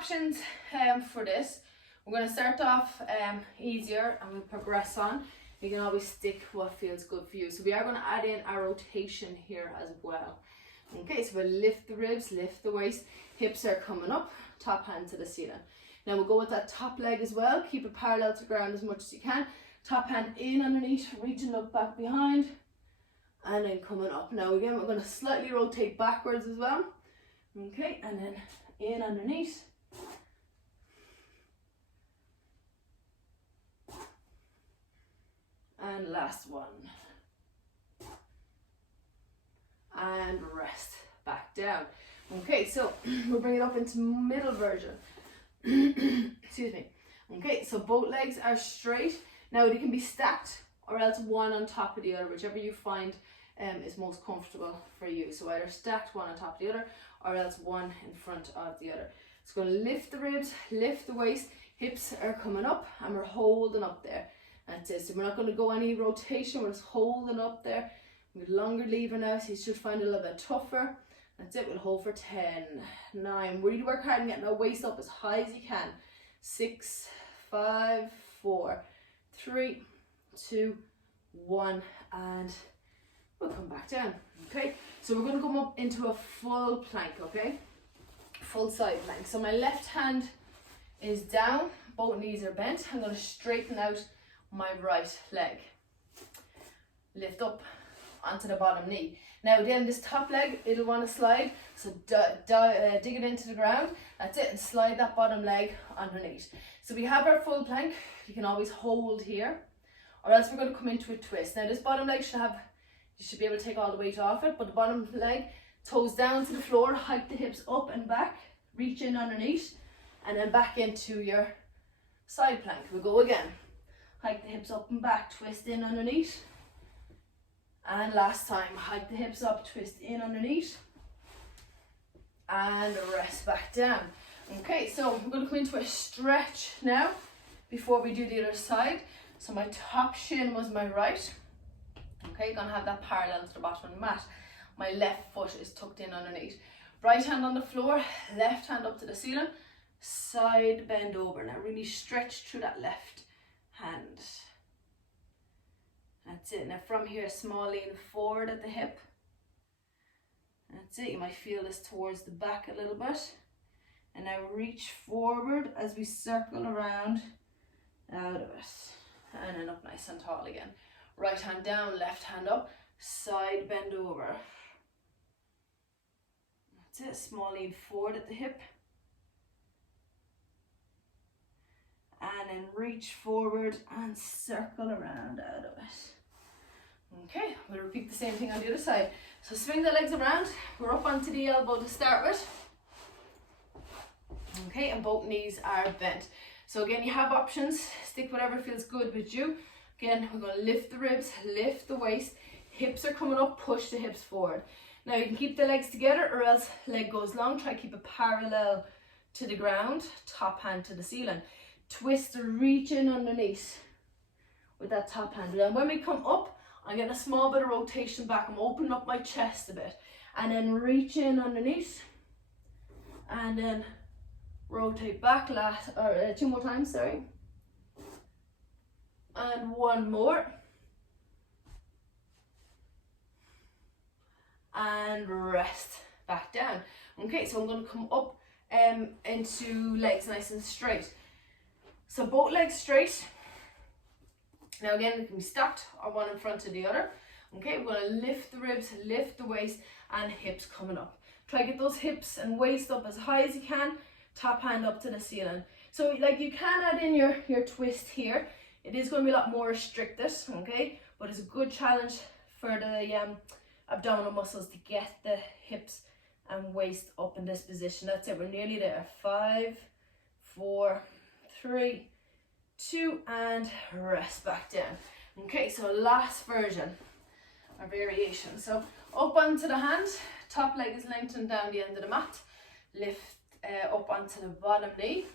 options for this. We're going to start off easier and we'll progress on. You can always stick what feels good for you. So we are going to add in our rotation here as well. Okay, so we'll lift the ribs, lift the waist, hips are coming up, top hand to the ceiling. Now we'll go with that top leg as well. Keep it parallel to the ground as much as you can. Top hand in underneath, reaching up back behind, and then coming up. Now again, we're going to slightly rotate backwards as well. Okay, and then in underneath. And last one. And rest. Back down. Okay, so we'll bring it up into middle version. Excuse me. Okay, so both legs are straight. Now they can be stacked or else one on top of the other, whichever you find is most comfortable for you. So either stacked one on top of the other or else one in front of the other. It's going to lift the ribs, lift the waist, hips are coming up and we're holding up there. That's it. So we're not going to go any rotation, we're just holding up there. With longer lever now, so you should find it a little bit tougher. That's it. We'll hold for 10, 9. Really work hard on getting our waist up as high as you can. 6, 5, 4, 3, 2, 1, and we'll come back down. Okay, so we're going to come up into a full plank. Okay, full side plank. So my left hand is down, both knees are bent. I'm going to straighten out my right leg. Lift up onto the bottom knee. Now again, this top leg, it'll want to slide, so dig it into the ground. That's it, and slide that bottom leg underneath. So we have our full plank. You can always hold here, or else we're going to come into a twist. Now this bottom leg you should be able to take all the weight off it, but the bottom leg, toes down to the floor, hike the hips up and back, reach in underneath, and then back into your side plank. We'll go again. Hike the hips up and back, twist in underneath. And last time, hike the hips up, twist in underneath, and rest back down. Okay, so we're going to come into a stretch now before we do the other side. So my top shin was my right. Okay, going to have that parallel to the bottom of the mat. My left foot is tucked in underneath. Right hand on the floor, left hand up to the ceiling, side bend over. Now really stretch through that left hand. That's it. Now from here, small lean forward at the hip. That's it. You might feel this towards the back a little bit. And now reach forward as we circle around out of it. And then up nice and tall again. Right hand down, left hand up, side bend over. That's it. Small lean forward at the hip. And then reach forward and circle around out of it. Okay, we'll repeat the same thing on the other side. So swing the legs around, we're up onto the elbow to start with. Okay, and both knees are bent. So again, you have options, stick whatever feels good with you. Again, we're going to lift the ribs, lift the waist, hips are coming up, push the hips forward. Now you can keep the legs together or else leg goes long, try to keep it parallel to the ground, top hand to the ceiling. Twist or reach in underneath with that top hand. And when we come up, I'm getting a small bit of rotation back. I'm opening up my chest a bit. And then reach in underneath. And then rotate back. Two more times, sorry. And one more. And rest. Back down. Okay, so I'm going to come up into legs nice and straight. So both legs straight. Now again, they can be stacked or one in front of the other. Okay, we're going to lift the ribs, lift the waist, and hips coming up. Try to get those hips and waist up as high as you can. Top hand up to the ceiling. So like you can add in your twist here. It is going to be a lot more restricted, okay? But it's a good challenge for the abdominal muscles to get the hips and waist up in this position. That's it, we're nearly there. 5, 4, 3, 2, and rest back down. Okay, so last version or variation. So up onto the hand, top leg is lengthened down the end of the mat. Lift up onto the bottom knee.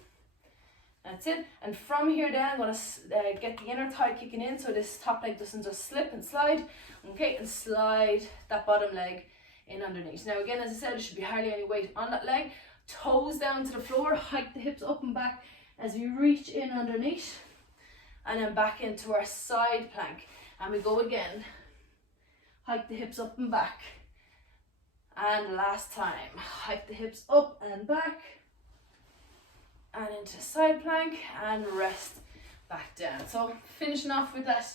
That's it. And from here down, I'm going to get the inner thigh kicking in so this top leg doesn't just slip and slide. Okay, and slide that bottom leg in underneath. Now again, as I said, there should be hardly any weight on that leg. toes down to the floor, hike the hips up and back as we reach in underneath, and then back into our side plank. And we go again, hike the hips up and back, and last time, hike the hips up and back, and into side plank, and rest back down. So finishing off with that,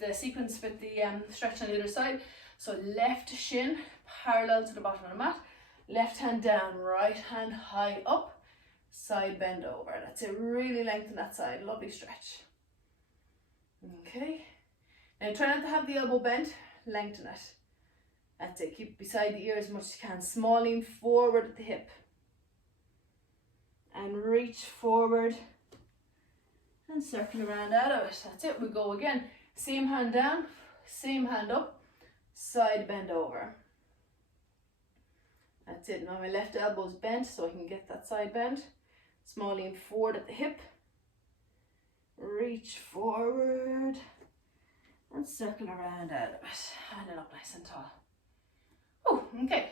the sequence with the stretch on the other side. So left shin parallel to the bottom of the mat, left hand down, right hand high up, side bend over. That's it, really lengthen that side, lovely stretch. Okay, now try not to have the elbow bent, lengthen it. That's it, keep it beside the ear as much as you can. Small lean forward at the hip. And reach forward and circle around out of it. That's it, we go again. Same hand down, same hand up, side bend over. That's it, now my left elbow is bent so I can get that side bend. Small lean forward at the hip. Reach forward and circle around out of it. And then up nice and tall. Oh, okay.